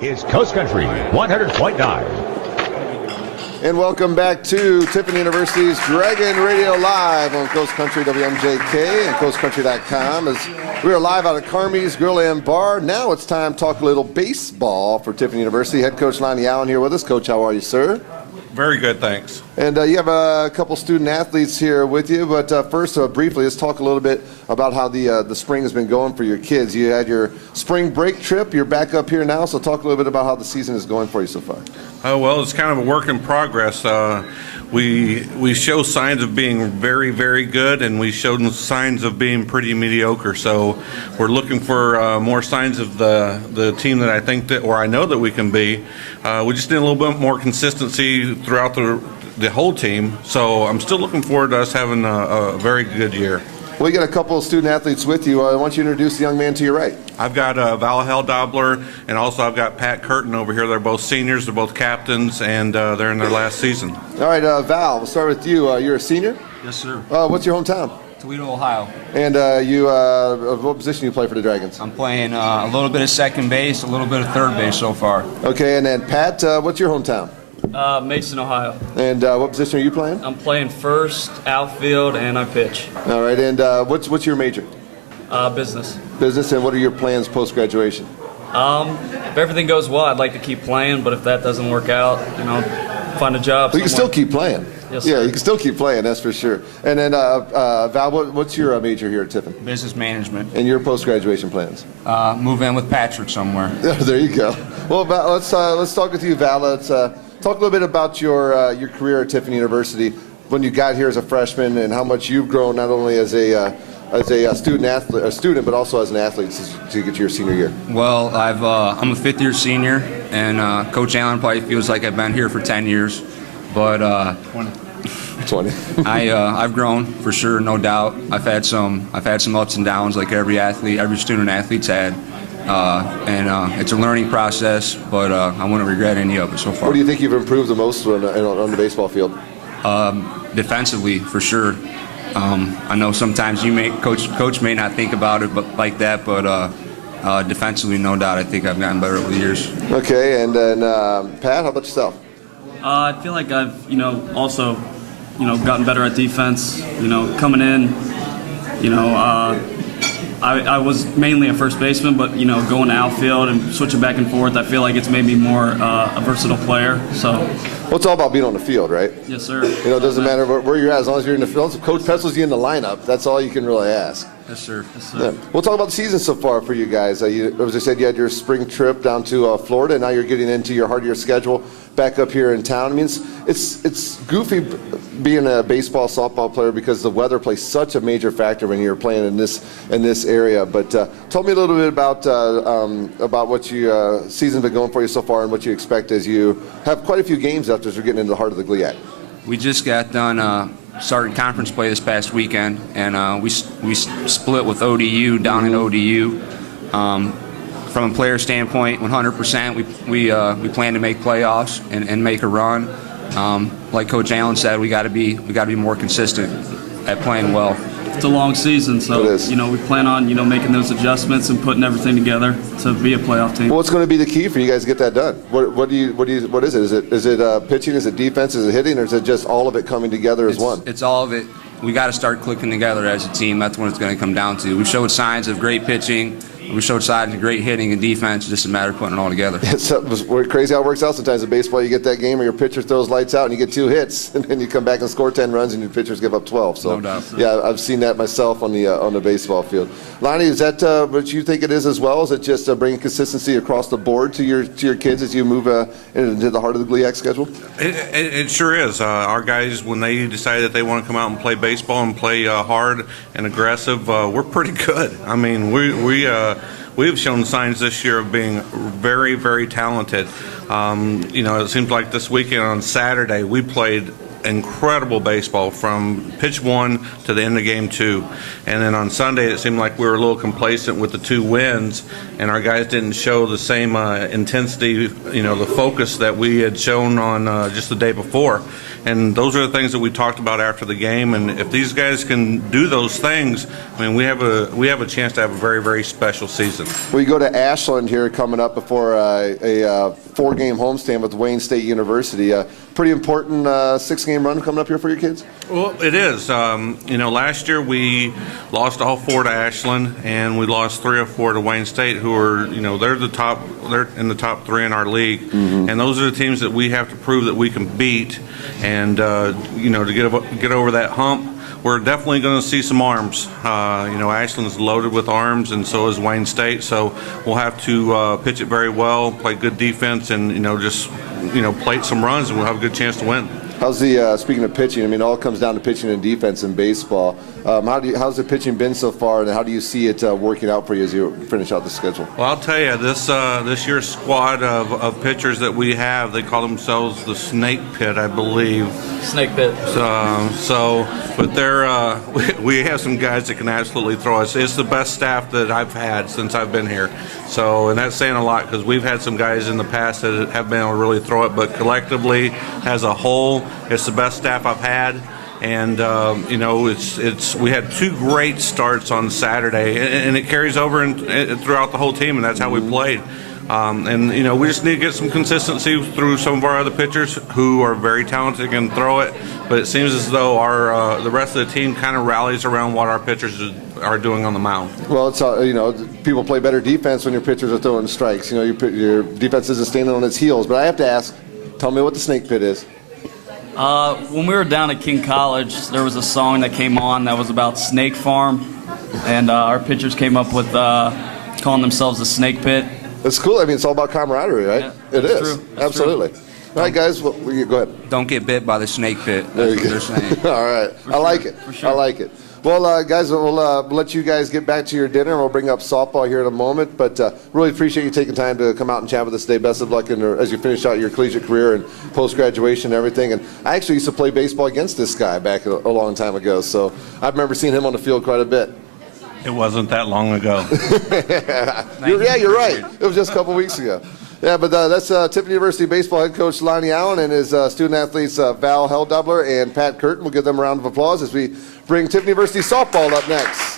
is Coast Country 100.9. And welcome back to Tiffin University's Dragon Radio Live on Coast Country WMJK and coastcountry.com. As we are live out of Carmi's Grill and Bar. Now it's time to talk a little baseball for Tiffin University. Head coach Lonnie Allen here with us. Coach, how are you, sir? Very good, thanks. And you have a couple student athletes here with you, but first, briefly, let's talk a little bit about how the spring has been going for your kids. You had your spring break trip. You're back up here now, so talk a little bit about how the season is going for you so far. Well, it's kind of a work in progress. We show signs of being very, very good, and we showed signs of being pretty mediocre. So we're looking for more signs of the team that I think that, or I know that we can be. We just need a little bit more consistency throughout the whole team. So I'm still looking forward to us having a very good year. Well, you got a couple of student athletes with you. I want you to introduce the young man to your right. I've got Valhall Dobler, and also I've got Pat Curtin over here. They're both seniors. They're both captains, and they're in their last season. All right, Val, we'll start with you. You're a senior? Yes, sir. What's your hometown? Toledo, Ohio. And what position do you play for the Dragons? I'm playing a little bit of second base, a little bit of third base so far. Okay, and then Pat, what's your hometown? Mason, Ohio. And what position are you playing? I'm playing first, outfield, and I pitch. All right, and what's your major? Business. Business, and what are your plans post-graduation? If everything goes well, I'd like to keep playing, but if that doesn't work out, find a job. Well, you can still keep playing. Yes, yeah, sir. you can still keep playing, that's for sure. And then, Val, what's your major here at Tiffin? Business management. And your post-graduation plans? Move in with Patrick somewhere. There you go. Well, Val, let's talk with you, Val. Let's talk a little bit about your career at Tiffin University when you got here as a freshman and how much you've grown not only as a student, but also as an athlete to get to your senior year. Well, I'm a fifth-year senior, and Coach Allen probably feels like I've been here for 10 years, but 20. I've grown for sure, no doubt. I've had some ups and downs like every student athlete's had. And it's a learning process, but I wouldn't regret any of it so far. What do you think you've improved the most on the baseball field? Defensively, for sure. I know sometimes coach may not think about it like that, but defensively, no doubt, I think I've gotten better over the years. Okay, and then Pat, how about yourself? I feel like I've, also, gotten better at defense. Coming in, I was mainly a first baseman, but going to outfield and switching back and forth, I feel like it's made me more a versatile player. So. Well, it's all about being on the field, right? Yes, sir. It doesn't matter where you're at, as long as you're in the field. Coach Petzl's you in the lineup. That's all you can really ask. Yes, sir. Yes, sir. Yeah. We'll talk about the season so far for you guys. As I said, you had your spring trip down to Florida, and now you're getting into your heart of your schedule back up here in town. I mean, it's goofy being a baseball, softball player because the weather plays such a major factor when you're playing in this area. But tell me a little bit about what your season's been going for you so far and what you expect as you have quite a few games after you're getting into the heart of the GLIAC. We just got done started conference play this past weekend, and we split with ODU down in ODU. From a player standpoint, 100%, we plan to make playoffs and make a run. Like Coach Allen said, we got to be more consistent at playing well. It's a long season, so we plan on making those adjustments and putting everything together to be a playoff team. Well, what's going to be the key for you guys to get that done? What is it? Is it pitching? Is it defense? Is it hitting? Or is it just all of it coming together as one? It's all of it. We got to start clicking together as a team. That's what it's going to come down to. We showed signs of great pitching. We showed signs of great hitting and defense. Just a matter of putting it all together. It's crazy how it works out sometimes in baseball. You get that game where your pitcher throws lights out and you get 2 hits, and then you come back and score 10 runs and your pitchers give up 12. So, no doubt. Yeah, I've seen that myself on the baseball field. Lonnie, is that what you think it is as well? Is it just bringing consistency across the board to your kids as you move into the heart of the GLIAC schedule? It sure is. Our guys, when they decide that they want to come out and play baseball and play hard and aggressive, we're pretty good. I mean, we've shown signs this year of being very, very talented. It seems like this weekend on Saturday we played incredible baseball from pitch 1 to the end of game 2. And then on Sunday, it seemed like we were a little complacent with the 2 wins, and our guys didn't show the same intensity, the focus that we had shown on just the day before. And those are the things that we talked about after the game. And if these guys can do those things, I mean, we have a chance to have a very, very special season. We go to Ashland here coming up before a 4-game homestand with Wayne State University. Pretty important 6-game run coming up here for your kids? Well, it is. Last year we lost all 4 to Ashland, and we lost 3 or 4 to Wayne State, who are, they're in the top 3 in our league. Mm-hmm. And those are the teams that we have to prove that we can beat. And, to get over that hump, we're definitely going to see some arms. Ashland's loaded with arms, and so is Wayne State. So we'll have to pitch it very well, play good defense, and, plate some runs, and we'll have a good chance to win. How's the speaking of pitching? I mean, it all comes down to pitching and defense in baseball. How's the pitching been so far, and how do you see it working out for you as you finish out the schedule? Well, I'll tell you, this year's squad of pitchers that we have, they call themselves the Snake Pit, I believe. Snake Pit. But they're we have some guys that can absolutely throw us. It's the best staff that I've had since I've been here. So, and that's saying a lot because we've had some guys in the past that have been able to really throw it, but collectively, as a whole, it's the best staff I've had. And we had 2 great starts on Saturday, and it carries over throughout the whole team, and that's how we played. We just need to get some consistency through some of our other pitchers who are very talented and can throw it. But it seems as though the rest of the team kind of rallies around what our pitchers are doing on the mound. Well, it's people play better defense when your pitchers are throwing strikes. Your defense isn't standing on its heels. But I have to ask, tell me what the Snake Pit is. When we were down at King College, there was a song that came on that was about Snake Farm, and our pitchers came up with calling themselves the Snake Pit. It's cool. I mean, it's all about camaraderie, right? Yeah, it is. True. Absolutely. True. All right, guys, go ahead. Don't get bit by the snake pit. That's what they're saying. All right. I like it. For sure. I like it. Well, guys, we'll let you guys get back to your dinner, and we'll bring up softball here in a moment. But really appreciate you taking time to come out and chat with us today. Best of luck as you finish out your collegiate career and post-graduation and everything. And I actually used to play baseball against this guy back a long time ago, so I remember seeing him on the field quite a bit. It wasn't that long ago. You're right. It was just a couple weeks ago. Yeah, but that's Tiffin University baseball head coach Lonnie Allen and his student athletes Val Heldubler and Pat Curtin. We'll give them a round of applause as we bring Tiffin University softball up next.